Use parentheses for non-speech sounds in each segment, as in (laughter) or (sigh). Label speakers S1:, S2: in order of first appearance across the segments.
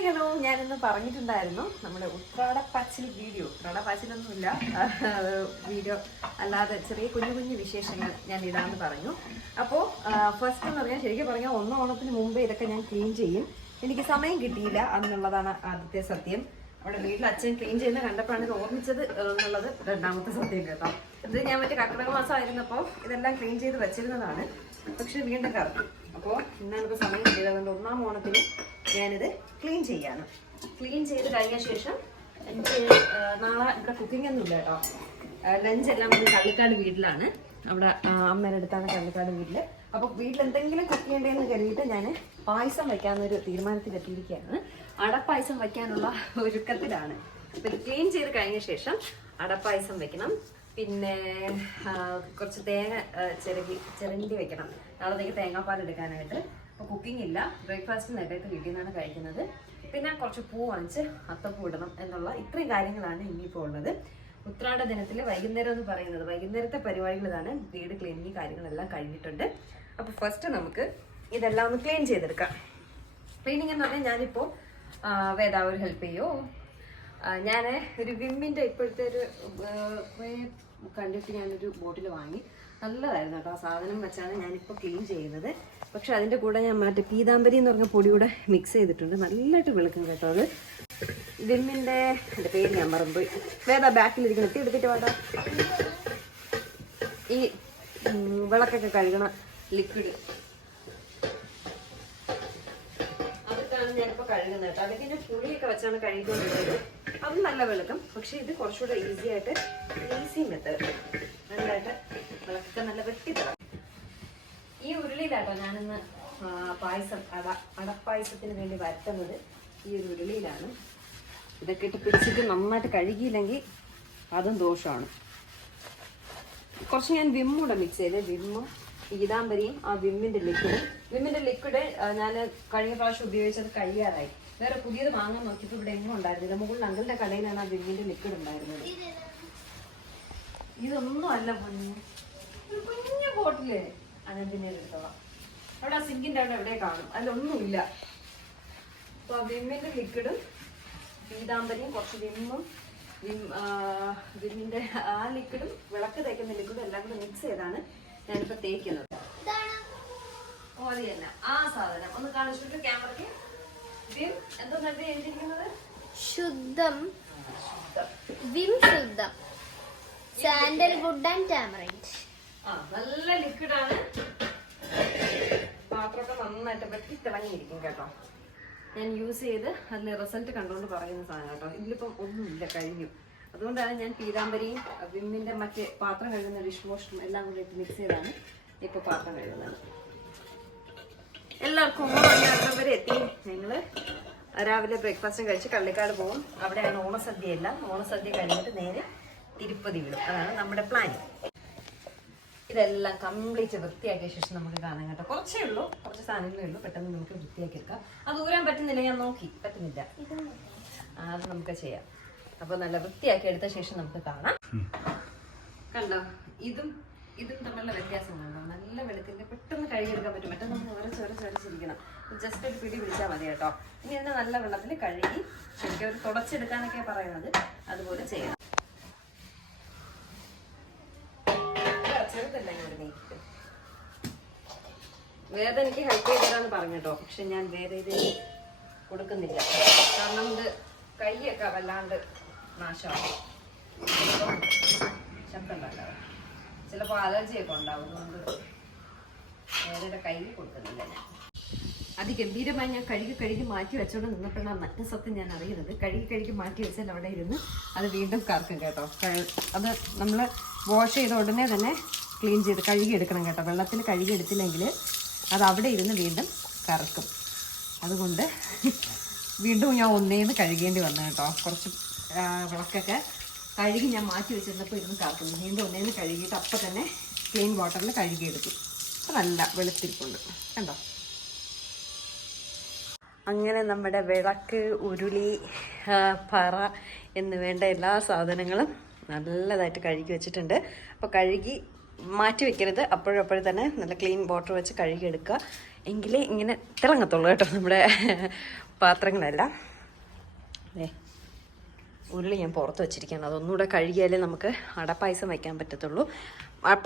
S1: Hi hello ഞാനിന്ന് പറഞ്ഞിട്ടുണ്ടായിരുന്നു നമ്മുടെ ഉത്രാട പച്ചിൽ വീഡിയോ. ഉത്രാടപ്പാച്ചിലൊന്നുമില്ല വീഡിയോ അല്ലാതെ ചെറിയ കുഞ്ഞു കുഞ്ഞു വിശേഷങ്ങൾ ഞാൻ ഇടാമെന്ന് പറഞ്ഞു. അപ്പോൾ ഫസ്റ്റ് എന്ന് പറഞ്ഞാൽ ശരിക്കും പറഞ്ഞാൽ ഒന്ന് ഓണത്തിന് മുമ്പേ ഇതൊക്കെ ഞാൻ ക്ലീൻ ചെയ്യും. എനിക്ക് സമയം കിട്ടിയില്ല എന്നുള്ളതാണ് ആദ്യത്തെ സത്യം. അവിടെ വീട്ടിൽ അച്ഛൻ ക്ലീൻ ചെയ്യുന്ന കണ്ടപ്പോഴാണ് ഇത് ഓർമ്മിച്ചത് എന്നുള്ളത് രണ്ടാമത്തെ സത്യം കേട്ടോ. ഇത് ഞാൻ മറ്റേ കർക്കിടക മാസം ആയിരുന്നപ്പോൾ ഇതെല്ലാം ക്ലീൻ ചെയ്ത് വെച്ചിരുന്നതാണ്. പക്ഷെ വീണ്ടും കറക്കും. അപ്പോൾ ഇന്നാണിപ്പോൾ സമയം കിട്ടിയത് അതുകൊണ്ട് ഒന്നാം ഓണത്തിന് ഞാനിത് ക്ലീൻ ചെയ്യാണ്. ക്ലീൻ ചെയ്ത് കഴിഞ്ഞ ശേഷം എനിക്ക് നാളെ ഇവിടെ കുക്കിംഗ് ഒന്നും ഇല്ല കേട്ടോ. ലഞ്ച് എല്ലാം കൂടി കള്ളിക്കാട് വീട്ടിലാണ്. അവിടെ അമ്മേടെ അടുത്താണ് കള്ളിക്കാട് വീട്ടിൽ അപ്പൊ വീട്ടിൽ എന്തെങ്കിലും കുക്ക് ചെയ്യേണ്ടതെന്ന് കരുതിയിട്ട് ഞാൻ പായസം വയ്ക്കാമെന്നൊരു തീരുമാനത്തിലെത്തിയിരിക്കുകയാണ് അടപ്പായസം വെക്കാനുള്ള ഒരുക്കത്തിലാണ്. അപ്പം ക്ലീൻ ചെയ്ത് കഴിഞ്ഞ ശേഷം അടപ്പായസം വെക്കണം. പിന്നെ കുറച്ച് തേങ്ങ ചെറുകി ചിരണ്ടി വെക്കണം. നാളത്തേക്ക് തേങ്ങാപ്പാൽ എടുക്കാനായിട്ട്. അപ്പോൾ കുക്കിംഗ് ഇല്ല. ബ്രേക്ക്ഫാസ്റ്റ് നേരത്തെ വീട്ടിൽ നിന്നാണ് കഴിക്കുന്നത്. പിന്നെ കുറച്ച് പൂ വാങ്ങിച്ച് അത്തപ്പൂ ഇടണം എന്നുള്ള ഇത്രയും കാര്യങ്ങളാണ് ഇനിയിപ്പോൾ ഉള്ളത്. ഉത്രാട ദിനത്തിൽ വൈകുന്നേരം എന്ന് പറയുന്നത് വൈകുന്നേരത്തെ പരിപാടികൾ വീട് ക്ലീനിങ് കാര്യങ്ങളെല്ലാം കഴിഞ്ഞിട്ടുണ്ട്. അപ്പോൾ ഫസ്റ്റ് നമുക്ക് ഇതെല്ലാം ഒന്ന് ക്ലീൻ ചെയ്തെടുക്കാം. ക്ലീനിങ് എന്ന് പറഞ്ഞാൽ ഞാനിപ്പോൾ വേദ ഒരു ഹെൽപ്പ് ചെയ്യോ? ഞാൻ ഒരു വിമ്മിന്റെ ഇപ്പോഴത്തെ ഒരു കണ്ടിട്ട് ഞാനൊരു ബോട്ടിൽ വാങ്ങി. നല്ലതായിരുന്നു കേട്ടോ. ആ സാധനം വെച്ചാണ് ഞാനിപ്പോൾ ക്ലീൻ ചെയ്യുന്നത്. പക്ഷെ അതിന്റെ കൂടെ ഞാൻ മറ്റേ പീതാമ്പരി എന്ന് പറഞ്ഞ പൊടി കൂടെ മിക്സ് ചെയ്തിട്ടുണ്ട്. നല്ലതായിട്ട് വെളുക്കും കേട്ടോ അത്. വിമ്മിന്റെ എന്റെ പേര് ഞാൻ മറന്നുപോയി. വേറെ ബാക്കിലിരിക്കണം എത്തി എടുത്തിട്ട് വേണ്ട ഈ വിളക്കൊക്കെ കഴുകണ ലിക്വിഡ് അതൊക്കെയാണ് ഞാനിപ്പോൾ കഴുകുന്നത് കേട്ടോ. അല്ലെങ്കിൽ പുളിയൊക്കെ വെച്ചാണ് കഴുകിക്കൊണ്ടിരുന്നത്. അത് നല്ല വെളുക്കും. പക്ഷെ ഇത് കുറച്ചുകൂടെ ഈസി ആയിട്ട് ഈസി മെത്തേഡ് നല്ലതായിട്ട് വിളക്കൊക്കെ നല്ല വെട്ടി തരാം. ഈ ഉരുളിയിലാട്ടോ ഞാനിന്ന് പായസം അട അടപ്പായസത്തിന് വേണ്ടി വരുത്തുന്നത് ഈ ഒരു ഉരുളിയിലാണ്. ഇതൊക്കെ ഇട്ട് പിടിച്ചിട്ട് നന്നായിട്ട് കഴുകിയില്ലെങ്കിൽ അതും ദോഷമാണ്. കുറച്ച് ഞാൻ വിമ്മൂടെ മിക്സ് ചെയ്ത്. വിമ്മും ഈതാമ്പരിയും ആ വിമ്മിന്റെ ലിക്വിഡ് വിമ്മിന്റെ ലിക്വിഡ് ഞാൻ കഴിഞ്ഞ പ്രാവശ്യം ഉപയോഗിച്ചത് കഴിയാറായി വേറെ പുതിയത് വാങ്ങാൻ നോക്കിയപ്പോൾ ഇവിടെ എങ്ങും ഉണ്ടായിരുന്നില്ല. മുകളിൽ അങ്കിളുടെ കടയിലാണ് ആ വിമ്മിന്റെ ലിക്വിഡ് ഉണ്ടായിരുന്നത്. ഇതൊന്നും അല്ല കുഞ്ഞു കുഞ്ഞു ബോട്ടിൽ അനന്തിനെ എടുത്തോളാം അവിടെ ആ സിങ്കിന്റെ അവിടെ എവിടെ കാണും. അതിലൊന്നുമില്ല. അപ്പൊ ആ വിമ്മിന്റെ ലിക്വിഡും പീതാമ്പരിയും കുറച്ച് വിമ്മും വിം വിമ്മിന്റെ ആ ലിക്വിഡും വിളക്ക് തേക്കുന്ന ലിക്വിഡും എല്ലാം കൂടെ മിക്സ് ചെയ്താണ് ഞാനിപ്പോ തേക്കുന്നത്. ഓ അത് തന്നെ. ആ സാധനം. ഒന്ന് കാണിച്ചിട്ട് ക്യാമറയ്ക്ക്. വിം എഴുതിയിരിക്കുന്നത്?
S2: ശുദ്ധം. വിം ശുദ്ധം. Sandalwood and tamarind.
S1: ആ നല്ല ലിക്വിഡാണ്. നന്നായിട്ട് വെട്ടി തിളങ്ങിയിരിക്കും കേട്ടോ. ഞാൻ യൂസ് ചെയ്ത് അതിന്റെ റിസൾട്ട് കണ്ടുകൊണ്ട് പറയുന്ന സാധനം കേട്ടോ. ഇതിലിപ്പം ഒന്നുമില്ല കഴിഞ്ഞു. അതുകൊണ്ടാണ് ഞാൻ പീതാമ്പരിയും വിമ്മിന്റെ മറ്റ് പാത്രം കഴുകുന്ന ഡിഷ് വാഷും എല്ലാം കൂടി ഇട്ട് മിക്സ് ചെയ്താണ് ഇപ്പോൾ പാത്രം കഴുകുന്നത്. എല്ലാവർക്കും വരെ എത്തി. ഞങ്ങൾ രാവിലെ ബ്രേക്ക്ഫാസ്റ്റും കഴിച്ച് കള്ളിക്കാട് പോകും. അവിടെയാണ് ഓണസദ്യ എല്ലാം ഓണസദ്യ കഴിഞ്ഞിട്ട് നേരെ തിരുപ്പതി വിടും. അതാണ് നമ്മുടെ പ്ലാൻ ഇതെല്ലാം കംപ്ലീറ്റ് വൃത്തിയാക്കിയ ശേഷം നമുക്ക് കാണാൻ കേട്ടോ. കുറച്ചേ ഉള്ളൂ. കുറച്ച് സാധനങ്ങളേ ഉള്ളൂ. പെട്ടെന്ന് നമുക്ക് വൃത്തിയാക്കി എടുക്കാം. അത് ഊരാൻ പറ്റുന്നില്ല. ഞാൻ നോക്കി. പറ്റുന്നില്ല. അത് നമുക്ക് ചെയ്യാം. അപ്പൊ നല്ല വൃത്തിയാക്കി എടുത്ത ശേഷം നമുക്ക് കാണാം. കണ്ടോ? ഇതും ഇതും തമ്മിലുള്ള വ്യത്യാസം കണ്ടോ? നല്ല വെളുത്തിന്റെ പെട്ടെന്ന് കഴുകിയെടുക്കാൻ പറ്റും. പെട്ടെന്ന് നമുക്ക് ഉരച്ച് ഉരച്ച് ഉരച്ചിരിക്കണം ജസ്റ്റ് ഒരു പിടി പിടിച്ചാൽ മതി കേട്ടോ. ഇനി ഇതിനെ നല്ല വെള്ളത്തിൽ കഴുകി ശരിക്കും ഒരു തുടച്ചെടുക്കാനൊക്കെ പറയുന്നത്. അതുപോലെ ചെയ്യണം. വേദ എനിക്ക് ഹെൽപ്പ് ചെയ്തതാന്ന് പറഞ്ഞു കേട്ടോ പക്ഷെ ഞാൻ വേറെ ഇത് കൊടുക്കുന്നില്ല. കാരണം ഇത് കൈയൊക്കെ വല്ലാണ്ട് നാശമാണ്. ശബ്ദം ഉണ്ടാവും ചിലപ്പോൾ അലർജിയൊക്കെ ഉണ്ടാവും. അതുകൊണ്ട് വേറെ കൈ കൊടുക്കുന്നില്ല ഞാൻ. അതിഗംഭീരമായി ഞാൻ കഴുകി കഴുകി മാറ്റി വെച്ചോണ്ട് നിന്നപ്പോഴാണ് മറ്റേ സത്യം ഞാൻ അറിയുന്നത്. കഴുകി കഴുകി മാറ്റി വെച്ചാൽ അവിടെ ഇരുന്ന് അത് വീണ്ടും കറക്കും കേട്ടോ. അത് നമ്മൾ വാഷ് ചെയ്ത ഉടനെ തന്നെ ക്ലീൻ ചെയ്ത് കഴുകി എടുക്കണം കേട്ടോ. വെള്ളത്തിൽ കഴുകി എടുത്തില്ലെങ്കിൽ അത് അവിടെ ഇരുന്ന് വീണ്ടും കറക്കും. അതുകൊണ്ട് വീണ്ടും ഞാൻ ഒന്നേന്ന് കഴുകേണ്ടി വന്നു കേട്ടോ. കുറച്ച് വിളക്കൊക്കെ കഴുകി ഞാൻ മാറ്റി വെച്ചിരുന്നപ്പോൾ ഇരുന്ന് കറക്കുന്നു. വീണ്ടും ഒന്നേന്ന് കഴുകിയിട്ട് അപ്പം തന്നെ ക്ലീൻ വാട്ടറിൽ കഴുകിയെടുത്തു. നല്ല വെളുത്തിരിപ്പുണ്ട്. കണ്ടോ? അങ്ങനെ നമ്മുടെ വിളക്ക് ഉരുളി പറ എന്ന് വേണ്ട എല്ലാ സാധനങ്ങളും നല്ലതായിട്ട് കഴുകി വെച്ചിട്ടുണ്ട്. അപ്പോൾ കഴുകി മാറ്റി വെക്കരുത്. അപ്പോഴപ്പോഴും അപ്പോഴും തന്നെ നല്ല ക്ലീൻ വാട്ടർ വെച്ച് കഴുകിയെടുക്കുക. എങ്കിലേ ഇങ്ങനെ തിളങ്ങത്തുള്ളൂ കേട്ടോ നമ്മുടെ പാത്രങ്ങളെല്ലാം. അല്ലേ ഉരുളി ഞാൻ പുറത്ത് വെച്ചിരിക്കുകയാണ്. അതൊന്നുകൂടെ കഴുകിയാലേ നമുക്ക് അടപ്പായസം വയ്ക്കാൻ പറ്റത്തുള്ളൂ.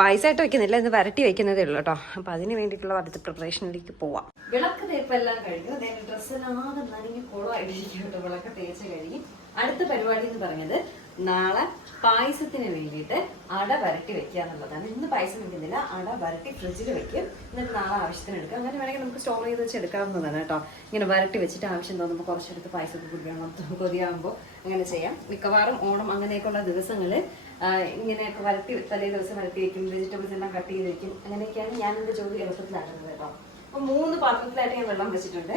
S1: പായസമായിട്ട് വെക്കുന്നില്ല ഇന്ന് വരട്ടി വെക്കുന്നതേ ഉള്ളൂ കേട്ടോ. അപ്പം അതിന് വേണ്ടിയിട്ടുള്ള അടുത്ത പ്രിപ്പറേഷനിലേക്ക് പോവാം. വിളക്ക് തേപ്പെല്ലാം കഴിഞ്ഞു. അതായത് ഡ്രസ്സെല്ലാം നനഞ്ഞ് കുളമായിട്ടിരിക്കും കേട്ടോ. വിളക്ക് തേച്ച് കഴുകി. അടുത്ത പരിപാടി എന്ന് പറഞ്ഞത് നാളെ പായസത്തിന് വേണ്ടിയിട്ട് അട വരട്ടി വെക്കുക എന്നുള്ളതാണ്. ഇന്ന് പായസം വെക്കുന്നില്ല. അട വരട്ടി ഫ്രിഡ്ജിൽ വെക്കും. എന്നിട്ട് നാളെ ആവശ്യത്തിന് എടുക്കാം. അങ്ങനെ വേണമെങ്കിൽ നമുക്ക് സ്റ്റോർ ചെയ്ത് വെച്ച് എടുക്കാവുന്നതാണ് കേട്ടോ. ഇങ്ങനെ വരട്ടി വെച്ചിട്ട് ആവശ്യം തോന്നുമ്പോൾ കുറച്ചെടുത്ത് പായസത്തിൽ കുടിക്കണം. കൊതിയാകുമ്പോൾ അങ്ങനെ ചെയ്യാം. മിക്കവാറും ഓണം അങ്ങനെയൊക്കെയുള്ള ദിവസങ്ങളിൽ ഇങ്ങനെയൊക്കെ വരട്ടി തലേ ദിവസം വരട്ടി വെക്കും. വെജിറ്റബിൾസ് എല്ലാം കട്ട് ചെയ്ത് വെക്കും. അങ്ങനെയൊക്കെയാണ് ഞാൻ എന്റെ ജോലി എളുപ്പത്തിലാക്കുന്നത് കേട്ടോ. അപ്പം മൂന്ന് പാത്രത്തിലായിട്ട് ഞാൻ വെള്ളം വെച്ചിട്ടുണ്ട്.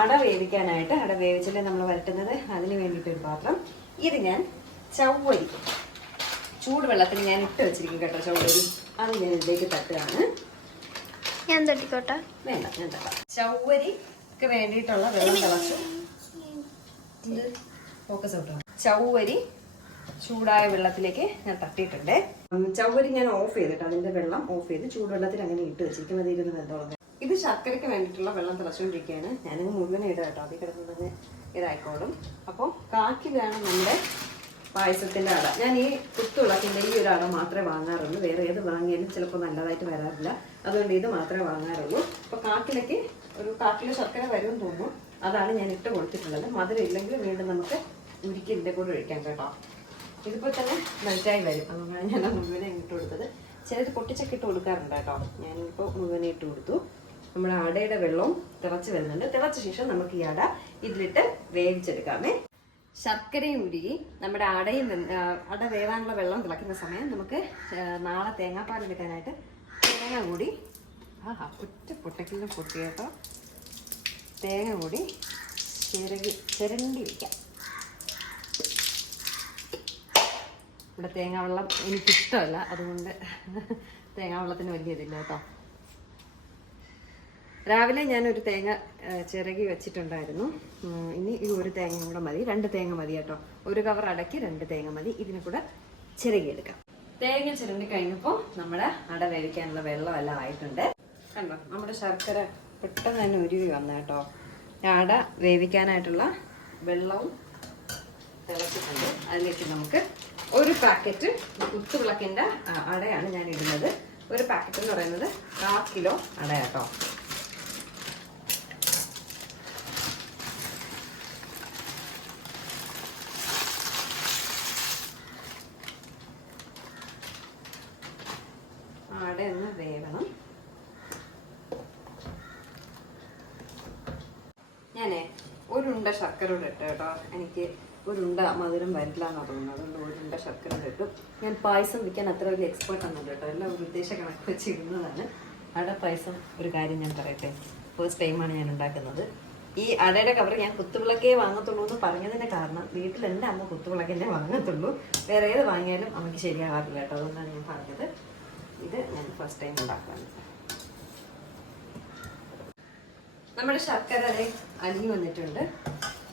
S1: അട വേവിക്കാനായിട്ട് അട വേവിച്ചല്ലേ നമ്മൾ വരട്ടുന്നത്? അതിന് വേണ്ടിയിട്ടൊരു പാത്രം. ഇത് ഞാൻ ചവ്വരി ചൂട് വെള്ളത്തിൽ ഞാൻ ഇട്ട് വെച്ചിരിക്കും കേട്ടോ ചവ്വരി അത് ഞാൻ ഇതിലേക്ക് തട്ടുകയാണ്.
S2: ഞാൻ തട്ടിക്കോട്ടെ?
S1: വേണ്ട ഞാൻ തട്ടാം. ചവ്വരിക്ക് വേണ്ടിയിട്ടുള്ള വെള്ളം തിളച്ചു. ഫോക്കസ് ഔട്ട് ചവ്വരി ചൂടായ വെള്ളത്തിലേക്ക് ഞാൻ തട്ടിയിട്ടുണ്ട്. ചവ്വരി ഞാൻ ഓഫ് ചെയ്തിട്ട് അതിന്റെ വെള്ളം ഓഫ് ചെയ്ത് ചൂടുവെള്ളത്തിൽ അങ്ങനെ ഇട്ട് വെച്ചിരിക്കും. അത് ഇരുന്ന് വെന്തോളം ഇത് ശർക്കരയ്ക്ക് വേണ്ടിയിട്ടുള്ള വെള്ളം തിളച്ചുകൊണ്ടിരിക്കുകയാണ്. ഞാനങ്ങ് മുഴുവൻ ഇടാം കേട്ടോ അതിൽ കിടന്നത് ഇതായിക്കോളും. അപ്പോൾ കാക്കിലാണ് നമ്മുടെ പായസത്തിന്റെ അട ഞാൻ ഈ കുത്തുളക്കിന്റെ ഈ ഒരു അട മാത്രമേ വാങ്ങാറുള്ളൂ. വേറെ ഏത് വാങ്ങിയാലും ചിലപ്പോൾ നല്ലതായിട്ട് വരാറില്ല. അതുകൊണ്ട് ഇത് മാത്രമേ വാങ്ങാറുള്ളൂ. അപ്പോൾ കാക്കിലേക്ക് ഒരു കാക്കിലെ ശർക്കര വരും തോന്നും അതാണ് ഞാൻ ഇട്ട് കൊടുത്തിട്ടുള്ളത്. മധുരം ഇല്ലെങ്കിൽ വീണ്ടും നമുക്ക് ഉരുക്കി ഇതിന്റെ കൂടെ ഒഴിക്കാം കേട്ടോ. ഇതിപ്പോൾ തന്നെ നൈറ്റായി വരും. അതുകൊണ്ടാണ് ഞാൻ മുഴുവനെ ഇട്ട് കൊടുത്തത്. ചിലത് പൊട്ടിച്ചൊക്കെ ഇട്ട് കൊടുക്കാറുണ്ട് കേട്ടോ. ഞാനിപ്പോൾ മുഴുവനെ ഇട്ട് കൊടുത്തു. നമ്മുടെ അടയുടെ വെള്ളവും തിളച്ച് വരുന്നുണ്ട്. തിളച്ച ശേഷം നമുക്ക് ഈ അട ഇതിലിട്ട് വേവിച്ചെടുക്കാമേ. ശർക്കരയും ഉരുകി നമ്മുടെ അടയും നിന്ന് അട വേവാനുള്ള വെള്ളം തിളക്കുന്ന സമയം നമുക്ക് നാളെ തേങ്ങാപ്പാൽ എടുക്കാനായിട്ട് തേങ്ങ കൂടി ആഹാ ഒറ്റ പൊട്ടക്കിലും പൊട്ടി കേട്ടോ. തേങ്ങ കൂടി ചിരകി ചിരണ്ടി വയ്ക്കാം ഇവിടെ തേങ്ങാവെള്ളം എനിക്കിഷ്ടമല്ല അതുകൊണ്ട് തേങ്ങാവെള്ളത്തിന് വലിയ ഇതില്ല കേട്ടോ. രാവിലെ ഞാനൊരു തേങ്ങ ചിറകി വെച്ചിട്ടുണ്ടായിരുന്നു. ഇനി ഈ ഒരു തേങ്ങ കൂടെ മതി. രണ്ട് തേങ്ങ മതി കേട്ടോ. ഒരു കവർ അടക്കി രണ്ട് തേങ്ങ മതി. ഇതിനെ കൂടെ എടുക്കാം തേങ്ങ ചിരണ്ടി കഴിഞ്ഞപ്പോൾ നമ്മുടെ അട വേവിക്കാനുള്ള വെള്ളമെല്ലാം ആയിട്ടുണ്ട്. കണ്ടോ നമ്മുടെ ശർക്കര പെട്ടെന്ന് തന്നെ ഉരുവി വന്ന കേട്ടോ. അട വേവിക്കാനായിട്ടുള്ള വെള്ളവും തിളച്ചിട്ടുണ്ട്. അതിലേക്ക് നമുക്ക് ഒരു പാക്കറ്റ് കുത്തുവിളക്കിന്റെ അടയാണ് ഞാൻ ഇടുന്നത് ഒരു പാക്കറ്റ് എന്ന് പറയുന്നത് കാ കിലോ അട കേട്ടോ അട ഒന്ന് വേവണം ഞാനേ ഒരുണ്ട ശർക്കര കൂടെ ഇട്ട് കേട്ടോ എനിക്ക് ഒരുണ്ട മധുരം വരില്ല എന്നാണ് തോന്നുന്നത്. അതുകൊണ്ട് ഒരുണ്ട ശർക്കര കിട്ടും ഞാൻ പായസം വയ്ക്കാൻ അത്ര വലിയ എക്സ്പേർട്ട് ഒന്നും കേട്ടോ. എല്ലാം ഒരു ഉദ്ദേശ കണക്ക് വെച്ച് ഇടുന്നതാണ് അട പായസം ഒരു കാര്യം ഞാൻ പറയട്ടെ. ഫസ്റ്റ് ടൈമാണ് ഞാൻ ഉണ്ടാക്കുന്നത്. ഈ അടയുടെ കവർ ഞാൻ കുത്തുവിളക്കേ വാങ്ങത്തുള്ളൂ എന്ന് പറഞ്ഞതിന് കാരണം വീട്ടിൽ എന്റെ അമ്മ കുത്തുവിളക്കന്നെ വാങ്ങത്തുള്ളൂ. വേറെ ഏത് വാങ്ങിയാലും അമ്മയ്ക്ക് ശരിയാകാറില്ല കേട്ടോ. അതുകൊണ്ടാണ് ഞാൻ പറഞ്ഞത്. ഇത് ഞാൻ ഫസ്റ്റ് ടൈം ഉണ്ടാക്കുന്നത്. നമ്മുടെ ശർക്കര അലിഞ്ഞു വന്നിട്ടുണ്ട്.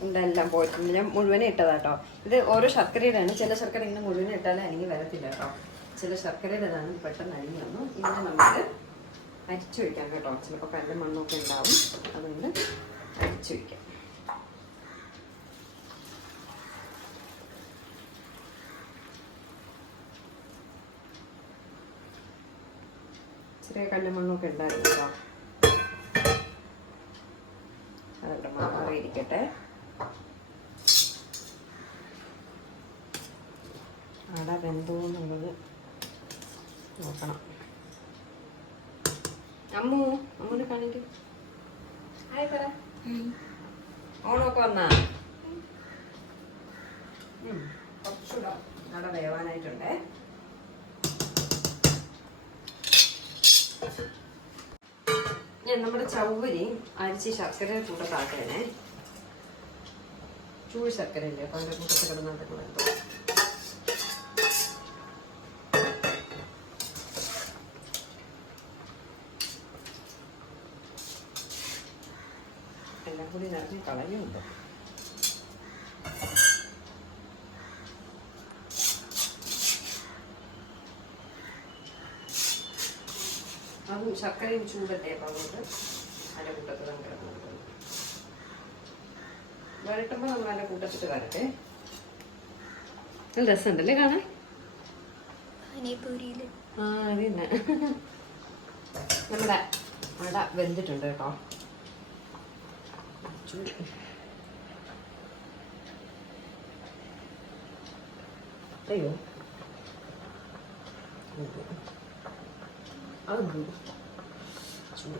S1: ഉണ്ടെല്ലാം പോയിട്ടുണ്ട്. ഞാൻ മുഴുവനെ ഇട്ടതാട്ടോ ഇത് ഓരോ ശർക്കരയുടെയാണ്. ചില ശർക്കര ഇങ്ങനെ മുഴുവനെ ഇട്ടാലേ അലിഞ്ഞ് വരത്തില്ല കേട്ടോ ചില ശർക്കരയുടേതാണ് പെട്ടെന്ന് അലിഞ്ഞു വന്നു. ഇങ്ങനെ നമുക്ക് അരിച്ചു വയ്ക്കാം കേട്ടോ. ചിലപ്പോൾ കല്ലും മണ്ണൊക്കെ ഉണ്ടാവും. അതുകൊണ്ട് അരിച്ചു വയ്ക്കാം ചെറിയ കല്ലും മണ്ണൊക്കെ ഉണ്ടായിരുന്നു കേട്ടോ അമ്മു അമ്മൂനെ കാണിട്ട് ഹായ് പറ. ഓണമൊക്കെ വന്നാ? ഉം, കുറച്ചുകൂടെ നട വേവാനായിട്ടുണ്ടേ. ഞാൻ നമ്മുടെ ചൗവരി അരിച്ച് ശർക്കര കൂട്ടത്താക്കേനെ ചൂട് ശർക്കര ഇല്ലേ അപ്പൊ അതിന്റെ കൂട്ടത്തിൽ കിടന്നിട്ട് കൂടെ എന്തോ ഞാൻ കളയുന്നുണ്ടോ അതും ശർക്കരയും ചൂടല്ലേ അപ്പം അതുകൊണ്ട് അതിന്റെ കൂട്ടത്തിൽ നമുക്ക് കിടക്കുന്നത് വരട്ടുമ്പോൾ നമ്മൾ അതിന്റെ കൂട്ടത്തിട്ട് വരട്ടെ നല്ല രസമുണ്ടല്ലേ കാണാൻ ആ അത് തന്നെ നമ്മുടെ അട വെന്തിട്ടുണ്ട് കേട്ടോ. ചൂട് അയ്യോ. അത് ചൂട്.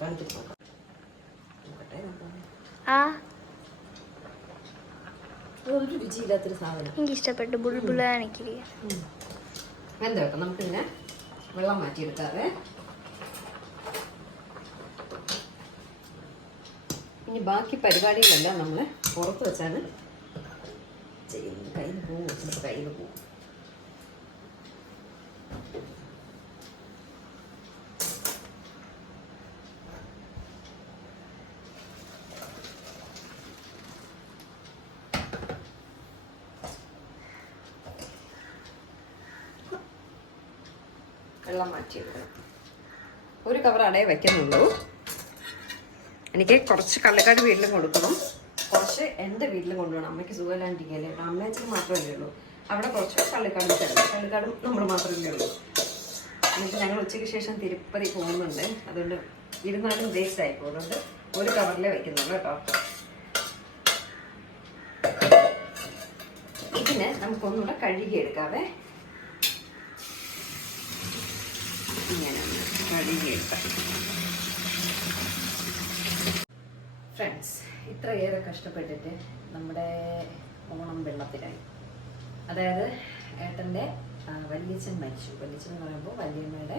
S1: തണുത്തിട്ട് നോക്കാം. നോക്കട്ടെ രുചിയില്ലാത്തൊരു സാധനം.
S2: എനിക്ക് ഇഷ്ടപ്പെട്ടു ബുൾബുള എനിക്കില്ല
S1: എന്താ കേട്ടോ നമുക്കിങ്ങനെ വെള്ളം മാറ്റിയെടുക്കാവേ. ഇനി ബാക്കി പരിപാടികളെല്ലാം നമ്മൾ പുറത്ത് വെച്ചാണ് ചെയ്യുന്നത്. കയ്യിൽ പോകും കയ്യിൽ പോകും വെള്ളം മാറ്റി ഒരു കവർ അടയെ വെക്കുന്നുള്ളൂ എനിക്ക് കുറച്ച് കള്ളക്കാട് വീട്ടിലും കൊടുക്കണം. കുറച്ച് എന്റെ വീട്ടിലും കൊണ്ടുപോകണം അമ്മയ്ക്ക് സുഖമില്ലാണ്ടിരിക്കുകയല്ലേ. അമ്മയച്ചന് മാത്രമല്ലേ ഉള്ളൂ. അവിടെ കുറച്ച് കള്ളിക്കാടും ചേർന്നു കള്ളിക്കാടും നമ്മൾ മാത്രമല്ലേ ഉള്ളൂ. എന്നിട്ട് ഞങ്ങൾ ഉച്ചയ്ക്ക് ശേഷം തിരുപ്പതി പോകുന്നുണ്ട്. അതുകൊണ്ട് ഇരുന്നാലും വേസ്റ്റ് ആയി അതുകൊണ്ട് ഒരു കവറിലേ വയ്ക്കുന്നുള്ളൂ കേട്ടോ. ഇതിനെ നമുക്കൊന്നുകൂടെ കഴുകിയെടുക്കാവേ ഇങ്ങനെ കഴുകി കഴുകിയെടുക്കാം ഇത്രയേറെ കഷ്ടപ്പെട്ടിട്ട് നമ്മുടെ ഓണം വെള്ളത്തിലായി. അതായത് ഏട്ടന്റെ വല്യച്ഛൻ മരിച്ചു. വല്യച്ഛൻ എന്ന് പറയുമ്പോൾ വല്യമ്മയുടെ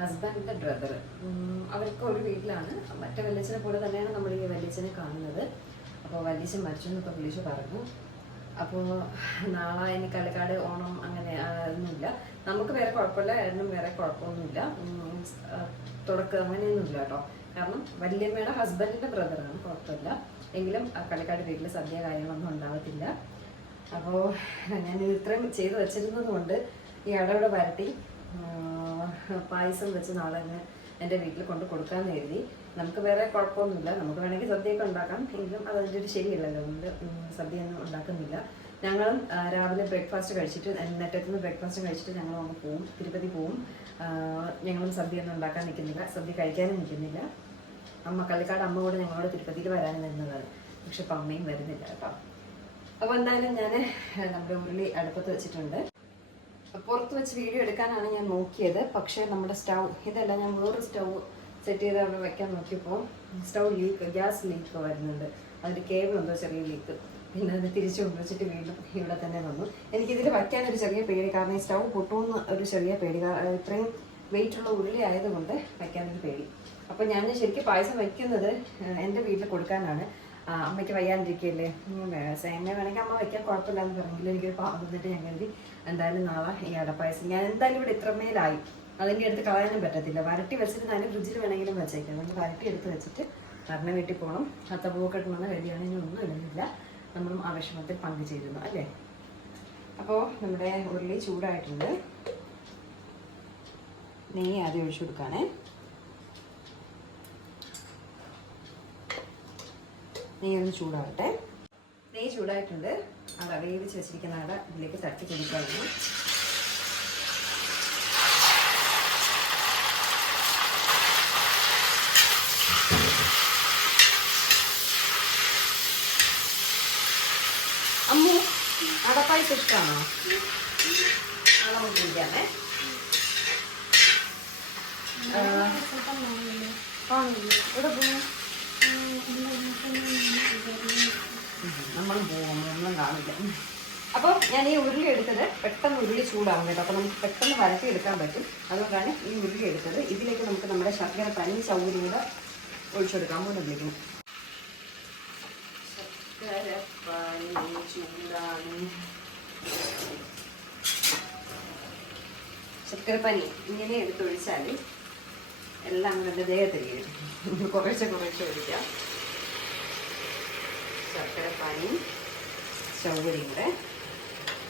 S1: ഹസ്ബൻഡിന്റെ ബ്രദർ അവർക്ക് ഒരു വീട്ടിലാണ്. മറ്റേ വല്യച്ഛനെ പോലെ തന്നെയാണ് നമ്മൾ ഈ വല്യച്ഛനെ കാണുന്നത്. അപ്പോൾ വല്യച്ഛൻ മരിച്ചു എന്നൊക്കെ വിളിച്ചു പറഞ്ഞു. അപ്പോൾ നാളെ ഇനി കലക്കാട് ഓണം അങ്ങനെ ഒന്നുമില്ല. നമുക്ക് വേറെ കുഴപ്പമില്ല. ഏട്ടനും വേറെ കുഴപ്പമൊന്നുമില്ല. തുടക്കം അങ്ങനെയൊന്നുമില്ല കേട്ടോ. കാരണം വല്യമ്മയുടെ ഹസ്ബൻഡിന്റെ ബ്രദറാണ് പുറത്തല്ല എങ്കിലും കളിക്കാട് വീട്ടിൽ സദ്യ കാര്യങ്ങളൊന്നും ഉണ്ടാവത്തില്ല. അപ്പോൾ ഞാൻ ഇത്രയും ചെയ്തു വെച്ചിരുന്നത് കൊണ്ട് ഈ അടവിടെ വരട്ടി പായസം വെച്ച് നാളെ തന്നെ എന്റെ വീട്ടിൽ കൊണ്ട് കൊടുക്കാൻ കരുതി. നമുക്ക് വേറെ കുഴപ്പമൊന്നുമില്ല. നമുക്ക് വേണമെങ്കിൽ സദ്യയൊക്കെ ഉണ്ടാക്കാം. എങ്കിലും അതതിന്റെ ഒരു ശരിയല്ലല്ലോ നമ്മൾ സദ്യയൊന്നും ഉണ്ടാക്കുന്നില്ല. ഞങ്ങളും രാവിലെ ബ്രേക്ക്ഫാസ്റ്റ് കഴിച്ചിട്ട് നെറ്റത്തുനിന്ന് ബ്രേക്ക്ഫാസ്റ്റ് കഴിച്ചിട്ട് ഞങ്ങൾ അങ്ങ് പോവും. തിരുപ്പതി പോവും. ഞങ്ങളും സദ്യ ഒന്നും ഉണ്ടാക്കാൻ നിൽക്കുന്നില്ല. സദ്യ കഴിക്കാനും നിൽക്കുന്നില്ല. അമ്മ കള്ളിക്കാട് അമ്മ കൂടെ ഞങ്ങളോട് തിരുപ്പതിയിൽ വരാൻ നിന്നതാണ്. പക്ഷെ ഇപ്പം അമ്മയും വരുന്നില്ല കേട്ടോ. അപ്പോൾ എന്തായാലും ഞാൻ നമ്മുടെ ഉരുളി അടുപ്പത്ത് വെച്ചിട്ടുണ്ട്. പുറത്ത് വെച്ച് വീഡിയോ എടുക്കാനാണ് ഞാൻ നോക്കിയത്. പക്ഷേ നമ്മുടെ സ്റ്റൗ ഇതല്ല ഞാൻ വേറൊരു സ്റ്റൗ സെറ്റ് ചെയ്ത് അവിടെ വെക്കാൻ നോക്കിയപ്പോൾ സ്റ്റൗ ലീക്ക് ഗ്യാസ് ലീക്ക് വരുന്നുണ്ട്. അതിന്റെ കേബിൾ എന്തോ ചെറിയ ലീക്ക്. പിന്നെ അത് തിരിച്ചു കൊണ്ടുവച്ചിട്ട് വീണ്ടും ഇവിടെ തന്നെ വന്നു എനിക്കിതിൽ വയ്ക്കാനൊരു ചെറിയ പേടി കാരണം ഈ സ്റ്റൗ പൊട്ടുമെന്ന് ഒരു ചെറിയ പേടി ഇത്രയും വെയിറ്റ് ഉള്ള ഉരുളി ആയതുകൊണ്ട് വയ്ക്കാനൊരു പേടി. അപ്പോൾ ഞാൻ ശരിക്കും പായസം വയ്ക്കുന്നത് എന്റെ വീട്ടിൽ കൊടുക്കാനാണ്. അമ്മയ്ക്ക് വയ്യാണ്ടിരിക്കുകയല്ലേ സേമ വേണമെങ്കിൽ അമ്മ വയ്ക്കാൻ കുഴപ്പമില്ല എന്ന് പറഞ്ഞെങ്കിലും എനിക്കൊരു പാവം തന്നിട്ട് ഞാൻ കരുതി എന്തായാലും നാളെ ഈ അടപ്പായസം ഞാൻ എന്തായാലും ഇവിടെ ഇത്രമേലായി. അതിന്റെ അടുത്ത് കളയാനും പറ്റത്തില്ല. വരട്ടി വെച്ചിട്ട് ഞാൻ ഫ്രിഡ്ജിൽ വേണമെങ്കിലും വെച്ചേക്കാം. നമ്മൾ വരട്ടി എടുത്ത് വെച്ചിട്ട് കാരണം വീട്ടിൽ പോകണം അത്ത ഇടണമെന്ന് കരുതിയാണ് ഒന്നും ഇടുന്നില്ല. നമ്മളും ആ വിഷമത്തിൽ പങ്കുചേരുന്നു അല്ലേ? അപ്പോൾ നമ്മുടെ ഉരുളി ചൂടായിട്ടുണ്ട്. നെയ്യ് ആദ്യം ഒഴിച്ചു കൊടുക്കുകയാണേ നെയ്യ് ഒന്ന് ചൂടാവട്ടെ. നെയ്യ് ചൂടായിട്ടുണ്ട്. അട വേവിച്ച് വെച്ചിരിക്കുന്ന അട ഇതിലേക്ക് തട്ടി കൊടുക്കായിരുന്നു അമ്മു അടപ്പായസം ഇഷ്ടമാണോ അത് നമുക്ക് കുടിക്കാമേ ഇവിടെ പോകും നമ്മളും പോകും നമ്മളും കാണില്ല. അപ്പോൾ ഞാൻ ഈ ഉരുളി എടുത്തത് പെട്ടെന്ന് ഉരുളി ചൂടാകും കേട്ടോ. അപ്പോൾ നമുക്ക് പെട്ടെന്ന് വരട്ടി എടുക്കാൻ പറ്റും. അതുകൊണ്ടാണ് ഈ ഉരുളി എടുത്തത്. ഇതിലേക്ക് നമുക്ക് നമ്മുടെ ശർക്കര പനി സൗകര്യം കൂടെ ഒഴിച്ചെടുക്കാൻ പോലെ വിളിക്കണം ശർക്കര പനി ചൂടാണ് ശർക്കര പനി ഇങ്ങനെ എടുത്തൊഴിച്ചാൽ എല്ലാം നല്ല ദേഹത്തിൽ കയറി കുറേശ്ശെ കുറേശ്ശെ ഒഴിക്കാം. ശർക്കര പാനിയും ചൗകര്യം കൂടെ.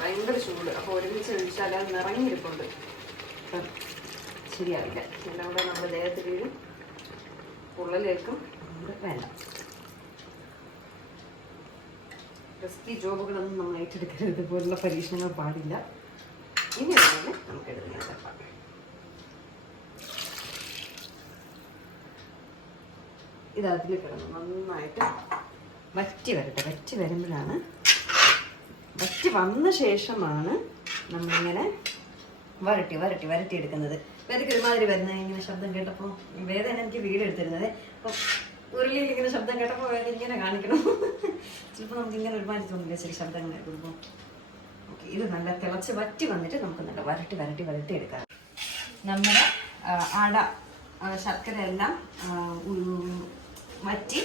S1: ഭയങ്കര ചൂട്. അപ്പോൾ ഒരുമിച്ച് ഒഴിച്ചാൽ അത് നിറങ്ങിയിരിപ്പുണ്ട് ശരിയാവില്ല. എല്ലാം കൂടെ നമ്മുടെ ദേഹത്തിൽ വീഴും പൊള്ളലേക്കും വേണ്ട. റിസ്കി ജോബുകളൊന്നും നമ്മൾ ഏറ്റെടുക്കരുത്. ഇതുപോലുള്ള പരീക്ഷണങ്ങൾ പാടില്ല. ഇനി അതുപോലെ നമുക്ക് എടുത്ത് തപ്പാം ഇത് അതിൽ കിടന്ന് നന്നായിട്ട് വറ്റി വരട്ടെ. വറ്റി വരുമ്പോഴാണ് വറ്റി വന്ന ശേഷമാണ് നമ്മളിങ്ങനെ വരട്ടി വരട്ടി വരട്ടി എടുക്കുന്നത്. വേദക്ക് ഒരുമാതിരി വരുന്നത് ഇങ്ങനെ ശബ്ദം കേട്ടപ്പോൾ വേദന എനിക്ക് വീട് എടുത്തിരുന്നത് അപ്പം ഉരുളിയിൽ ഇങ്ങനെ ശബ്ദം കേട്ടപ്പോൾ വേദന ഇങ്ങനെ കാണിക്കണം. ചിലപ്പോൾ നമുക്ക് ഇങ്ങനെ ഒരുപാട് തോന്നില്ല ചില ശബ്ദങ്ങൾ കേൾക്കുമ്പോൾ ഓക്കെ ഇത് നല്ല തിളച്ച് വറ്റി വന്നിട്ട് നമുക്ക് നല്ല വരട്ടി വരട്ടി വരട്ടി എടുക്കാം. നമ്മുടെ അട ശർക്കര എല്ലാം വറ്റി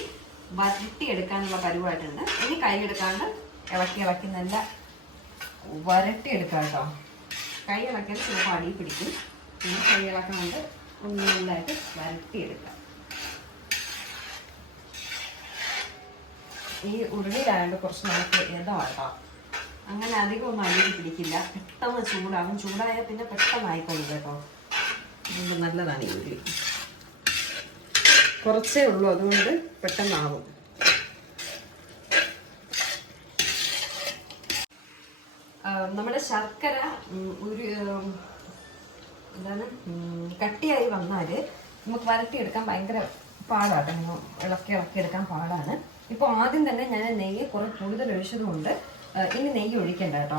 S1: വരട്ടി എടുക്കാനുള്ള പരിപാടിയുണ്ട്. ഇനി കൈ എടുക്കാണ്ട് ഇളക്കി ഇളക്കി നല്ല വരട്ടി എടുക്കാം കേട്ടോ. കൈ ഇളക്കിയാൽ ചിലപ്പോൾ അടിയിൽ പിടിക്കും. പിന്നെ കൈ ഇളക്കാണ്ട് ഒന്ന് വരട്ടി എടുക്കാം. ഈ ഉരുളിയിലായതുകൊണ്ട് കുറച്ച് നമുക്ക് ഇതാകാം അങ്ങനെ അധികം ഒന്നും അടിയിൽ പിടിക്കില്ല. പെട്ടെന്ന് ചൂടാകും ചൂടായാൽ പിന്നെ പെട്ടെന്ന് ആയിക്കോളും കേട്ടോ. അതുകൊണ്ട് നല്ലതാണ് ഈ ഉരുളി. കുറച്ചേ ഉള്ളൂ. അതുകൊണ്ട് പെട്ടെന്നാവും. നമ്മുടെ ശർക്കര ഒരു എന്താണ്? കട്ടിയായി വന്നാൽ നമുക്ക് വരട്ടിയെടുക്കാൻ ഭയങ്കര പാടാണ് ഇങ്ങനെ ഇളക്കി ഇളക്കിയെടുക്കാൻ പാടാണ്. ഇപ്പോൾ ആദ്യം തന്നെ ഞാൻ നെയ്യ് കുറച്ച് കൂടുതൽ ഒഴിച്ചതുകൊണ്ട് ഇനി നെയ്യ് ഒഴിക്കണ്ട കേട്ടോ.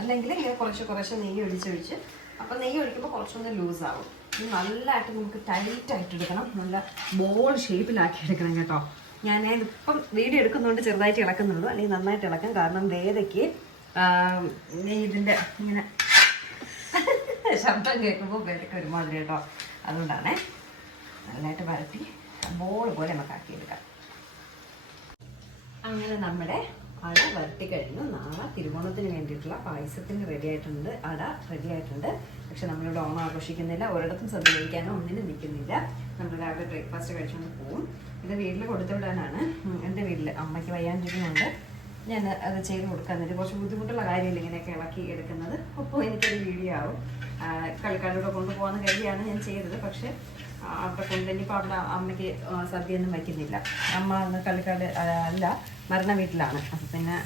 S1: അല്ലെങ്കിൽ ഇങ്ങനെ കുറച്ച് കുറച്ച് നെയ്യ് ഒഴിച്ചൊഴിച്ച് അപ്പോൾ നെയ്യ് ഒഴിക്കുമ്പോൾ കുറച്ചൊന്ന് ലൂസാവും ഇനി നല്ലതായിട്ട് നമുക്ക് ടൈറ്റ് ആയിട്ട് എടുക്കണം. നല്ല ബോൾ ഷേപ്പിലാക്കി എടുക്കണം കേട്ടോ. ഞാൻ ഇപ്പം വീഡിയോ എടുക്കുന്നതുകൊണ്ട് ചെറുതായിട്ട് ഇളക്കുന്നുള്ളൂ അല്ലെങ്കിൽ നന്നായിട്ട് ഇളക്കാം. കാരണം വേദയ്ക്ക് ഇതിന്റെ ഇങ്ങനെ (laughs) ശബ്ദം കേൾക്കുമ്പോൾ വേദയ്ക്ക് ഒരുമാതിരി കേട്ടോ. അതുകൊണ്ടാണ് നന്നായിട്ട് വരട്ടി ബോൾ പോലെ നമുക്ക് ആക്കിയെടുക്കാം. അങ്ങനെ നമ്മുടെ അട വരട്ടി കഴിഞ്ഞു. നാളെ തിരുവോണത്തിന് വേണ്ടിയിട്ടുള്ള പായസത്തിന് റെഡി ആയിട്ടുണ്ട്. അട റെഡി ആയിട്ടുണ്ട്. പക്ഷെ നമ്മളിവിടെ ഓണം ആഘോഷിക്കുന്നില്ല. ഒരിടത്തും സദ്യ കഴിക്കാനോ ഒന്നിനും നിൽക്കുന്നില്ല. നമ്മൾ രാവിലെ ബ്രേക്ക്ഫാസ്റ്റ് കഴിച്ചുകൊണ്ട് പോകും ഇത് വീട്ടിൽ കൊടുത്തു വിടാനാണ്. ഉം, എന്റെ വീട്ടിൽ അമ്മയ്ക്ക് വയ്യാണ്ടിരിക്കുന്നുണ്ട്. ഞാൻ അത് ചെയ്ത് കൊടുക്കാൻ എന്നിട്ട് കുറച്ച് ബുദ്ധിമുട്ടുള്ള കാര്യമില്ല ഇങ്ങനെയൊക്കെ ഇളക്കി എടുക്കുന്നത്? അപ്പോൾ എനിക്കൊരു വീഡിയോ ആവും. കളിക്കാരുടെ കൊണ്ടുപോകുന്ന കാര്യമാണ് ഞാൻ ചെയ്തത്. പക്ഷേ അവിടെ കൊണ്ട് ഇനിയിപ്പോൾ അവിടെ അമ്മയ്ക്ക് സദ്യയൊന്നും വയ്ക്കുന്നില്ല. അമ്മ അന്ന് കളിക്കാട് അല്ല മരണ വീട്ടിലാണ്. അപ്പം പിന്നെ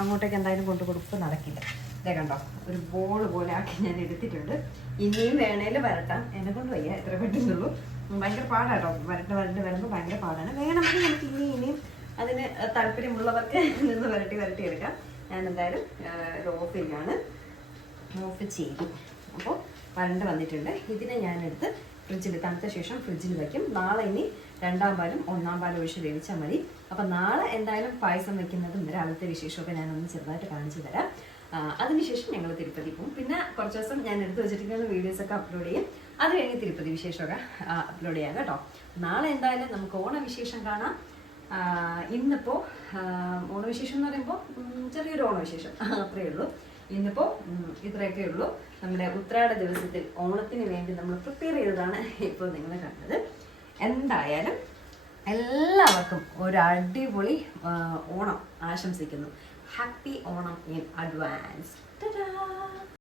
S1: അങ്ങോട്ടേക്ക് എന്തായാലും കൊണ്ടു കൊടുപ്പ് നടക്കില്ല. ഇതേ കണ്ടോ ഒരു ബോൾ പോലെ ആക്കി ഞാൻ എടുത്തിട്ടുണ്ട്. ഇനിയും വേണേൽ വരട്ടാം. എന്നെ കൊണ്ട് വയ്യ എത്ര പറ്റുന്നുള്ളൂ. ഉം, ഭയങ്കര പാടാട്ടോ. വരട്ട് വരട്ട് വരുമ്പോൾ ഭയങ്കര പാടാണ്. വേണമെങ്കിൽ നമുക്ക് ഇനി ഇനിയും അതിന് താല്പര്യമുള്ളവർക്ക് നിന്ന് വരട്ടി വരട്ടി എടുക്കാം. ഞാൻ എന്തായാലും ഓഫ് ചെയ്യാണ് ഓഫ് ചെയ്തു. അപ്പോൾ വരണ്ട് വന്നിട്ടുണ്ട്. ഇതിനെ ഞാനെടുത്ത് ഫ്രിഡ്ജിൽ തണുത്ത ശേഷം ഫ്രിഡ്ജിൽ വയ്ക്കും നാളെ ഇനി രണ്ടാം പാലും ഒന്നാം പാലും ഒഴിച്ച് വേവിച്ചാൽ മതി. അപ്പം നാളെ എന്തായാലും പായസം വെക്കുന്നതും രാവിലത്തെ വിശേഷമൊക്കെ ഞാനൊന്ന് ചെറുതായിട്ട് കാണിച്ചു തരാം. അതിനുശേഷം ഞങ്ങൾ തിരുപ്പതി പോകും. പിന്നെ കുറച്ച് ദിവസം ഞാൻ എടുത്തു വെച്ചിരിക്കുന്ന വീഡിയോസൊക്കെ അപ്ലോഡ് ചെയ്യും. അത് കഴിഞ്ഞ് തിരുപ്പതി വിശേഷമൊക്കെ അപ്ലോഡ് ചെയ്യാം കേട്ടോ. നാളെ എന്തായാലും നമുക്ക് ഓണവിശേഷം കാണാം. ഇന്നിപ്പോൾ ഓണവിശേഷം എന്ന് പറയുമ്പോൾ ചെറിയൊരു ഓണവിശേഷം. അത്രയേ ഉള്ളൂ. ഇന്നിപ്പോൾ ഇത്രയൊക്കെ ഉള്ളൂ. നമ്മുടെ ഉത്രാട ദിവസത്തിൽ ഓണത്തിന് വേണ്ടി നമ്മൾ പ്രിപ്പയർ ചെയ്തതാണ് ഇപ്പോൾ നിങ്ങൾ കണ്ടത്. എന്തായാലും എല്ലാവർക്കും ഒരു അടിപൊളി ഓണം ആശംസിക്കുന്നു. Happy Onam in advance